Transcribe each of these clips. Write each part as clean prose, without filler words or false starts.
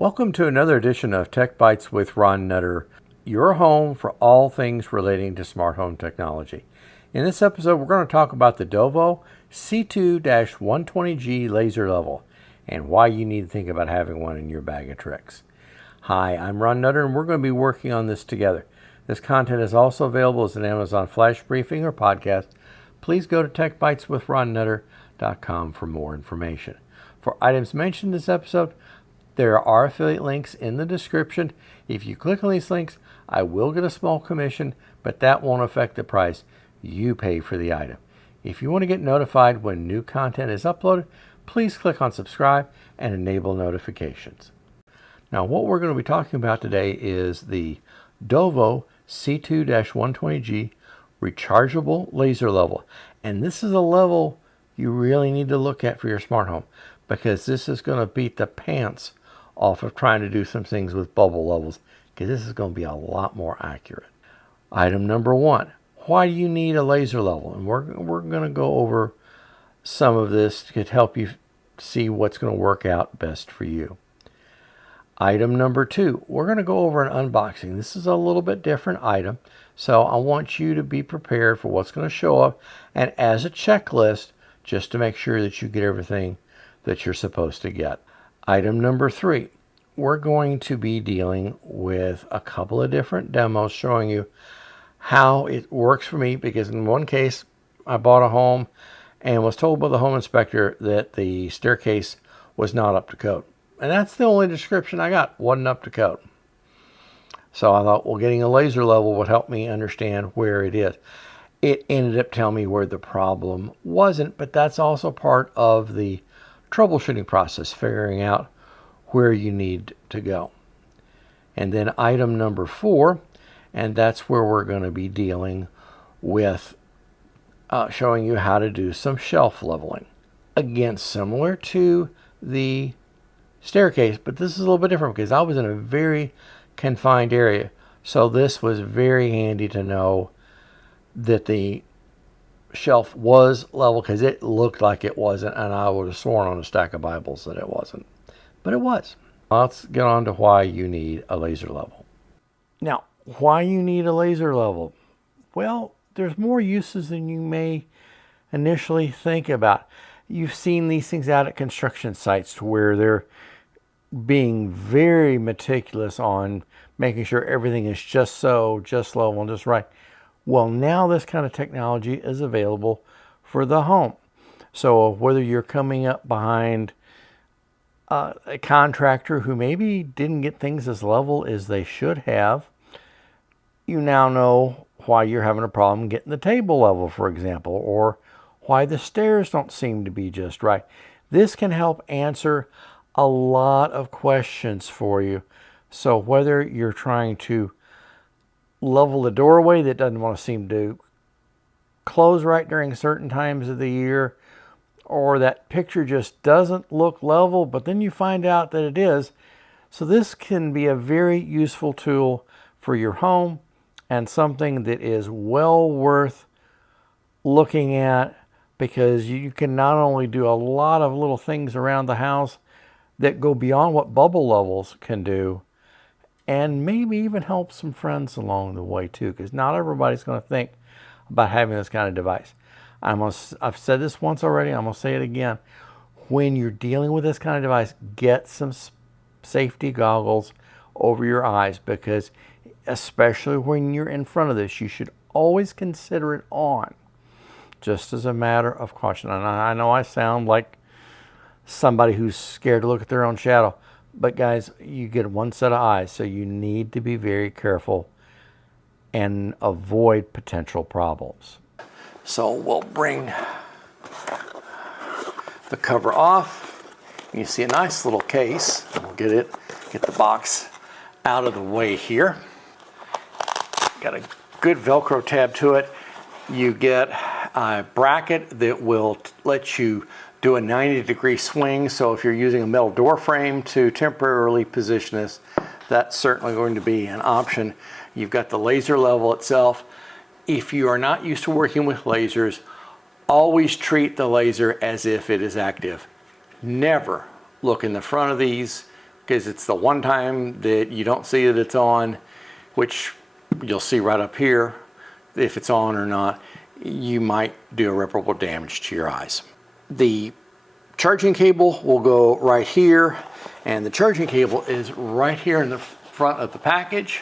Welcome to another edition of Tech Bites with Ron Nutter, your home for all things relating to smart home technology. In this episode, we're going to talk about the Dovoh C2-120G laser level and why you need to think about having one in your bag of tricks. Hi, I'm Ron Nutter, and we're going to be working on this together. This content is also available as an Amazon Flash Briefing or podcast. Please go to techbiteswithronnutter.com for more information. For items mentioned in this episode, there are affiliate links in the description. If you click on these links, I will get a small commission, but that won't affect the price you pay for the item. If you want to get notified when new content is uploaded, please click on subscribe and enable notifications. Now, what we're going to be talking about today is the Dovoh C2-120G rechargeable laser level. And this is a level you really need to look at for your smart home, because this is going to beat the pants off of trying to do some things with bubble levels, because this is going to be a lot more accurate. Item number one, why do you need a laser level? And we're going to go over some of this to help you see what's going to work out best for you. Item number two, we're going to go over an unboxing. This is a little bit different item, so I want you to be prepared for what's going to show up, and as a checklist, just to make sure that you get everything that you're supposed to get. Item number three, we're going to be dealing with a couple of different demos showing you how it works for me, because in one case, I bought a home and was told by the home inspector that the staircase was not up to code. And that's the only description I got, wasn't up to code. So I thought, well, getting a laser level would help me understand where it is. It ended up telling me where the problem wasn't, but that's also part of the troubleshooting process, figuring out where you need to go. And then item number four, and that's where we're going to be dealing with showing you how to do some shelf leveling. Again, similar to the staircase, but this is a little bit different because I was in a very confined area. So this was very handy to know that the shelf was level, because it looked like it wasn't, and I would have sworn on a stack of Bibles that it wasn't, but it was. Let's get on to why you need a laser level. Now, why you need a laser level? Well, there's more uses than you may initially think about. You've seen these things out at construction sites to where they're being very meticulous on making sure everything is just level and just right. Well, now this kind of technology is available for the home. So whether you're coming up behind a contractor who maybe didn't get things as level as they should have, you now know why you're having a problem getting the table level, for example, or why the stairs don't seem to be just right. This can help answer a lot of questions for you. So whether you're trying to level the doorway that doesn't want to seem to close right during certain times of the year, or that picture just doesn't look level, but then you find out that it is. So this can be a very useful tool for your home, and something that is well worth looking at, because you can not only do a lot of little things around the house that go beyond what bubble levels can do, and maybe even help some friends along the way too, because not everybody's going to think about having this kind of device. I've said this once already, I'm going to say it again. When you're dealing with this kind of device, get some safety goggles over your eyes, because especially when you're in front of this, you should always consider it on, just as a matter of caution. And I know I sound like somebody who's scared to look at their own shadow, but guys, you get one set of eyes, so you need to be very careful and avoid potential problems. So we'll bring the cover off. You see a nice little case. We'll get the box out of the way here. Got a good Velcro tab to it. You get a bracket that will let you do a 90-degree swing. So if you're using a metal door frame to temporarily position this, that's certainly going to be an option. You've got the laser level itself. If you are not used to working with lasers, always treat the laser as if it is active. Never look in the front of these because it's the one time that you don't see that it's on, which you'll see right up here if it's on or not. You might do irreparable damage to your eyes. The charging cable will go right here, and the charging cable is right here in the front of the package.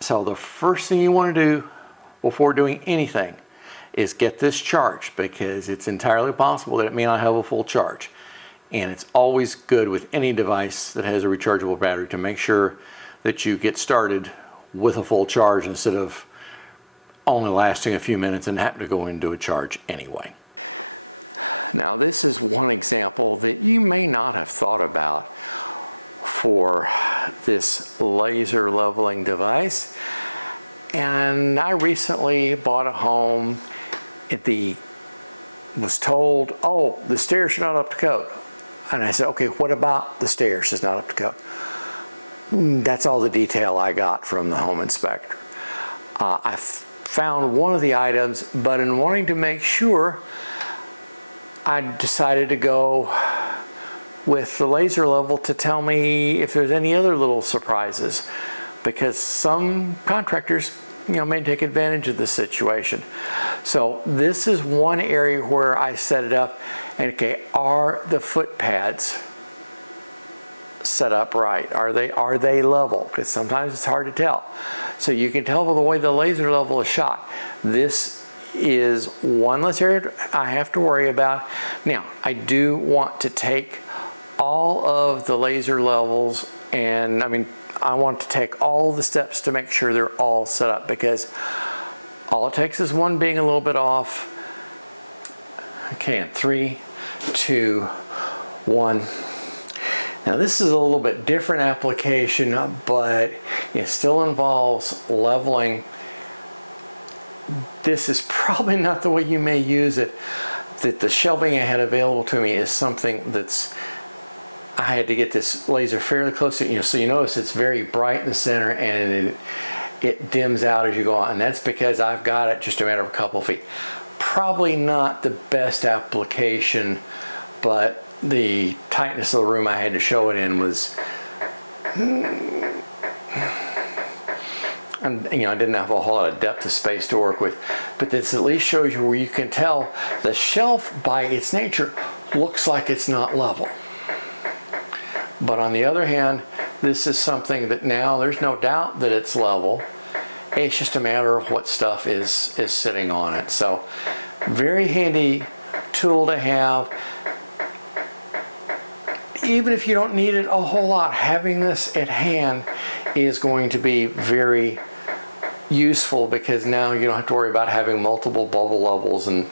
So the first thing you want to do before doing anything is get this charged, because it's entirely possible that it may not have a full charge. And it's always good with any device that has a rechargeable battery to make sure that you get started with a full charge instead of only lasting a few minutes and happen to go into a charge anyway. Now this is one example that you may not have thought about for this laser leveling device. And I recently bought a home. Was told, oh, the stairs are not up to code. And I said, okay, what about the stairs is not up to code? That's all the detail I got from the home inspector. I found one of the items, but in wanting to make sure, I decided to go with the laser level to tell me if there's any other little surprises, because some contractors, may take advantage of the situation. So this is one area where I set it up, and okay, are the foot pads set up right? Are they level? Because sometimes it's hard to tell. So you can tell by the way the laser level is shot. This is one less area I have to worry about. Now, I do want to take all of the laser levels, and I want to take all the steps to make sure they're all set up, because all it takes is one being a little bit off. Okay, in 3, 2, 1. Now this is a little bit different application, but it still involves leveling. This is probably not the way you may use it. That the shelving I had available to me is something that's, I had to get this laser fairly close to, so you notice it's very bright in the center, and it dims out as you go on. And that's because I've got it just a matter of a couple of feet. Probably not the best application, but the tightness of the room I had to show it in was, and I didn't have a whole lot of depth of space to work with. But this at least shows you where you can tell the shelf by its nature looks like it's not level. But on the other hand, this is something that now there's no doubt that it's level. It's just a matter of what stuff is sitting on it. So very handy tool to have. Even if you don't need it a whole lot, having this at hand is going to be very useful, because now you don't have to worry about having multiple bubble levels, and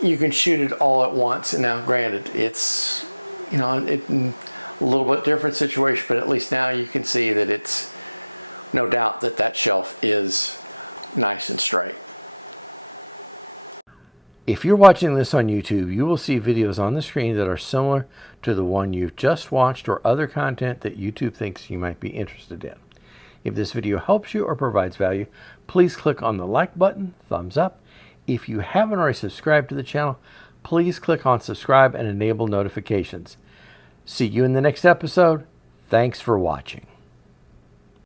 you can shoot it all at once. And now granted, it's a little bit different situation, but at least now you can see that it's no doubt that shelf is nice and straight. If you're watching this on YouTube, you will see videos on the screen that are similar to the one you've just watched, or other content that YouTube thinks you might be interested in. If this video helps you or provides value, please click on the like button, thumbs up. If you haven't already subscribed to the channel, please click on subscribe and enable notifications. See you in the next episode. Thanks for watching.